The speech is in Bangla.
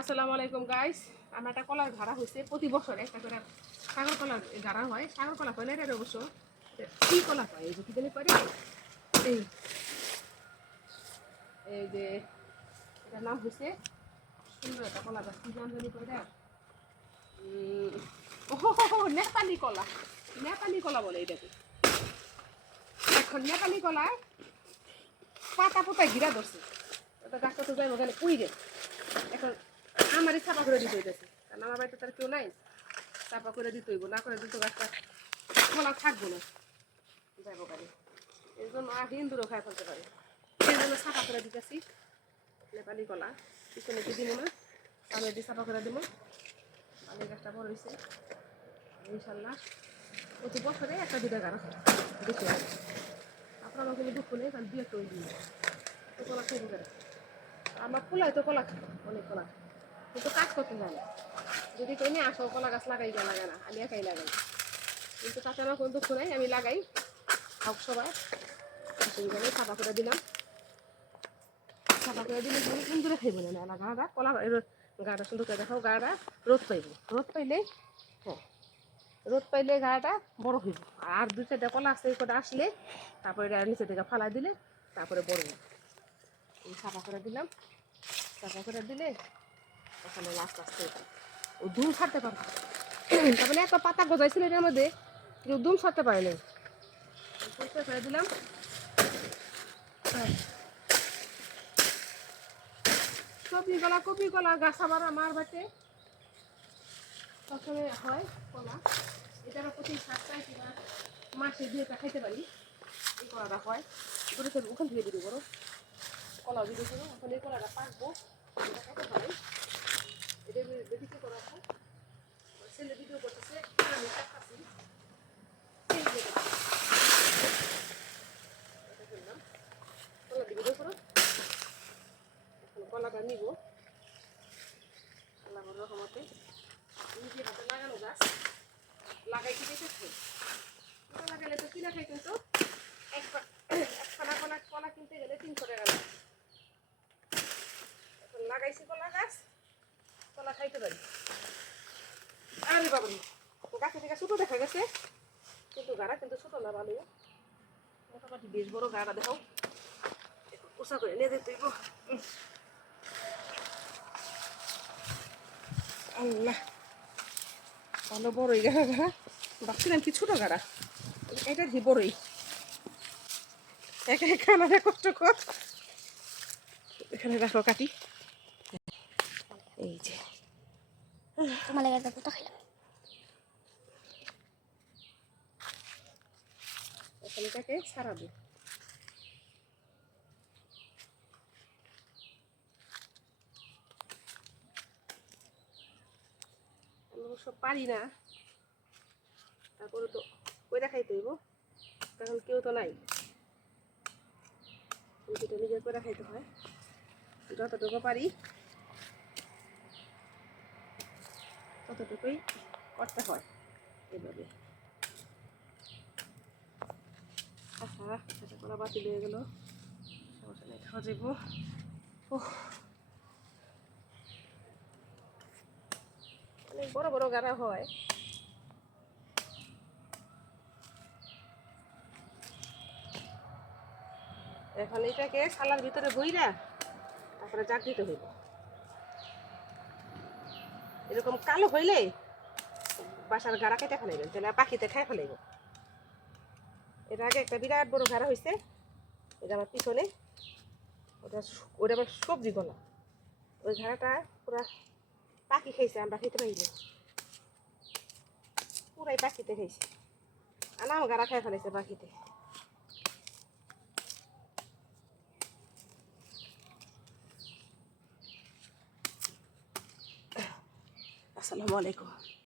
আসসালামু আলাইকুম গাইস। আমার একটা কলার ঝাড়া হয়েছে, প্রতি বছরে একটা করে সাগর কলার ঝাড়া হয়। সাগর কলা হয় না, এটা অবশ্য কি কলা হয়, এই যে কি জানি করে, এই এই যে এটার নাম হয়েছে, সুন্দর একটা কলা গাছ, কি নাম জানি করে, ও নেপালি কলা। নেপালি কলা বলে এটাকে। এখন নেপালি কলায় পাতা পোতায় ঘিরা ধরছে, ওটা গাছটা তো যাই ওখানে পুই গেছে। এখন আমারই ছাপা করে দিতে হইতেছে, কারণ আমার বাড়িতে তার কেউ নাই, চাপা করে দিতে হইব, না করে দিতে গাছটা কলা থাকবো না, যাবো গাড়ি। এই জন্য আর হিন্দুরও খাই ফেলতে পারে, সেই জন্য ছাপা করে দিতেছি। নেপালি কলা পিছনে দিয়ে দিব না, সামনে দিয়ে ছাপা করে দিব। পানি গাছটা বড় হয়েছে, ইনশাল্লাহ প্রতি বছরে একটা দুটা গাছ হয়, দেখতে হবে। আপনার আমার কোনো দুঃখ নেই, কারণ দিয়ে তৈরি দিই তো কলা তৈরি করে। আমার কলাই তো কলা খায়, অনেক কলা খায়, কিন্তু কাজ করতে যায় না। যদি কই নিয়ে আসো কলা গাছ লাগাই গা, লাগে না, আমি একাই লাগাই, কিন্তু তাতে আমার কোনো দুঃখ নাই, আমি লাগাই, খাও সবাই। অসুবিধা নেই, ছাপা করে দিলাম। ছাপা করে দিলে ইন্দুরে খাইব না, গাড়া কলা গাড়া সুন্দর করে দেখাও, গাড়া রোদ পাইব, রোদ পাইলে, হ্যাঁ রোদ পাইলে গাড়াটা বড় হইব। আর দুই চারটা কলা আছে, এই কটা আসলে তারপরে এটা নিচে থেকে ফালাই দিলে তারপরে বড় হইব। ছাপা করে দিলাম, ছাপা করে দিলে ওখানে আস্তে আস্তে ও ধুম ছাড়তে পারবো। তারপরে একটা পাতা গজাইছিল এটার মধ্যে, কেউ ধুম ছাড়তে পারে নাই, পরিষ্কার করে দিলাম। সবজি কলা, কপি কলা গাছ আবার আমার বাড়িতে সবসময় হয় কলা। এটা আমরা প্রতি সপ্তাহে কিংবা মাসে দুইটা খাইতে পারি, এই কলাটা হয়। ছোটো ছোটো ওখান থেকে ভিডিও করো, কলা ভিডিও করো, এখন এই কলাটা পাকবো, এটা খাইতে পারি। এটা ভিডিও করা হয়, ছেলে ভিডিও করতেছে, আমি কাটতেছি। এই যে এটা করলাম, কলা ভিডিও করো। এখন কলাটা নিব, আল্লাহর রহমতে নিজে হাতে লাগানো গাছ, লাগাই কি দিতে খাই, কলা লাগালে তো কিনা খাই, কিন্তু একখানা কলা কলা কিনতে গেলে 300 টাকা লাগে। এখন লাগাইছি কলা গাছ, কলা খাইতে পারি। আরে বাবা, গাছে থেকে ছোটো দেখা গেছে, কিন্তু গাড়া কিন্তু ছোটো না, ভালো মোটামুটি বেশ বড় গাড়া। দেখাও উষা করে নিয়ে যেতে হইব। আল্লাহ, ভালো বড়ই গাড়া, গাড়া ভাবছিলাম কি ছোটো গাড়া, এটা কি বড়ই, একা একা না কষ্ট কর। এখানে রাখো, কাটি। এই যে তোমার লেগে যাবো তো খাইলাম। এখন এটাকে ছাড়াবো। আমি অবশ্য পারি না, তারপরে তো ওই দেখাইতে হইব, কারণ কেউ তো নাই, নিজেটা নিজের করে খাইতে হয়। যতটুকু পারি ততটুকুই করতে হয় এভাবে। আচ্ছা, এটা করা বাতিল হয়ে গেল, সমস্যা নেই, খাওয়া যাইব। অনেক বড় বড় গাড়া হয়। এখন এটাকে শালার ভিতরে বইরা তারপরে জাগ দিতে হইব। এরকম কালো হইলে বাসার গাড়া কেটে ফেলাইবেন, তাহলে পাখিতে খাই ফেলাইব। এর আগে একটা বিরাট বড় গাড়া হয়েছে, এটা আমার পিছনে, ওটা ওটা আমার সবজি গলা, ওই ঘাড়াটা পুরা পাখি খাইছে, আমরা খাইতে পারিনি, পুরাই পাখিতে খাইছে, আনাম গাড়া খাই ফেলাইছে পাখিতে। আসসালামু আলাইকুম।